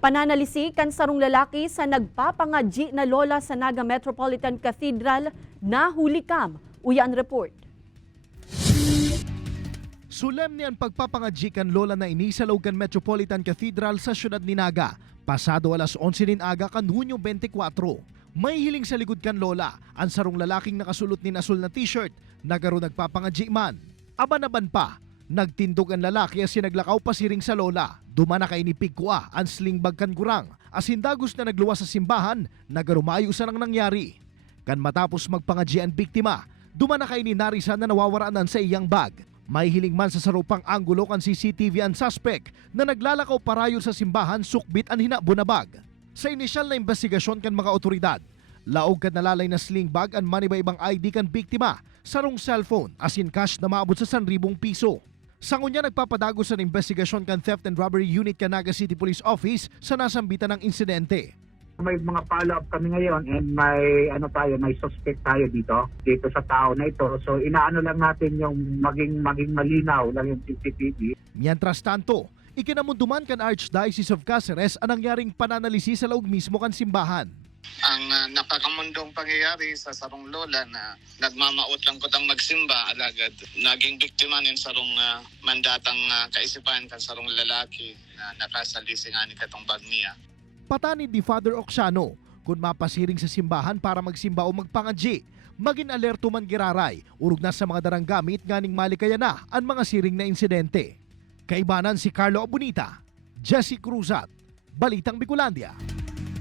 Pananalisi kan sarong lalaki sa nagpapangadji na lola sa Naga Metropolitan Cathedral na hulikam. Uyan report. Solemne ang pagpapangadji kan lola na ini sa Logan Metropolitan Cathedral sa siyudad ni Naga. Pasado alas 11 nin aga kan Hunyo 24. May hiling sa likod kan lola ang sarong lalaking nakasulot nin asul na t-shirt nagaro nagpapangadji man. Aban-aban pa, nagtindog ang lalaki as sinaglakaw pasiring sa lola. Dumana kay ni Pigkua ang sling bag kan gurang as hindagos na nagluwas sa simbahan nagarumayo sa nang nangyari. Kan matapos magpangadji ang biktima, dumana kay ni Narisa na nawawaraanan sa iyang bag. May hiling man sa sarupang anggulo kan CCTV ang suspect na naglalakaw parayo sa simbahan sukbit ang hinabo na bag. Sa inisyal na investigasyon kan mga otoridad, laog kan nalalay na sling bag ang maniba-ibang ID kan biktima, sarong cellphone as in cash na maabot sa 1,000 piso. Sangunya nagpapadagos sa investigasyon kan Theft and Robbery Unit kan Naga City Police Office sa nasambitan ng insidente. May mga follow-up kami ngayon and may suspect tayo dito sa tao na ito. So inaano lang natin yung maging malinaw lang yung CCTV. Mientras tanto, ikinamunduman kan Archdiocese of Cáceres ang nangyaring pananalisi sa laog mismo kan simbahan. Ang nakakamundong pangyayari sa sarong lola na nagmamaot lang kutang magsimba alagad naging biktima nin sarong mandatang kaisipan kan sarong lalaki na nakasalisi nga ni katong bag niya. Patani di Father Oxiano, kung mapasiring sa simbahan para magsimba o magpangadji, maging alerto man giraray, urog na sa mga darang gamit nganing malikaya na ang mga siring na insidente. Kaibanan si Carlo Abunita, Jesse Cruzat, Balitang Bicolandia.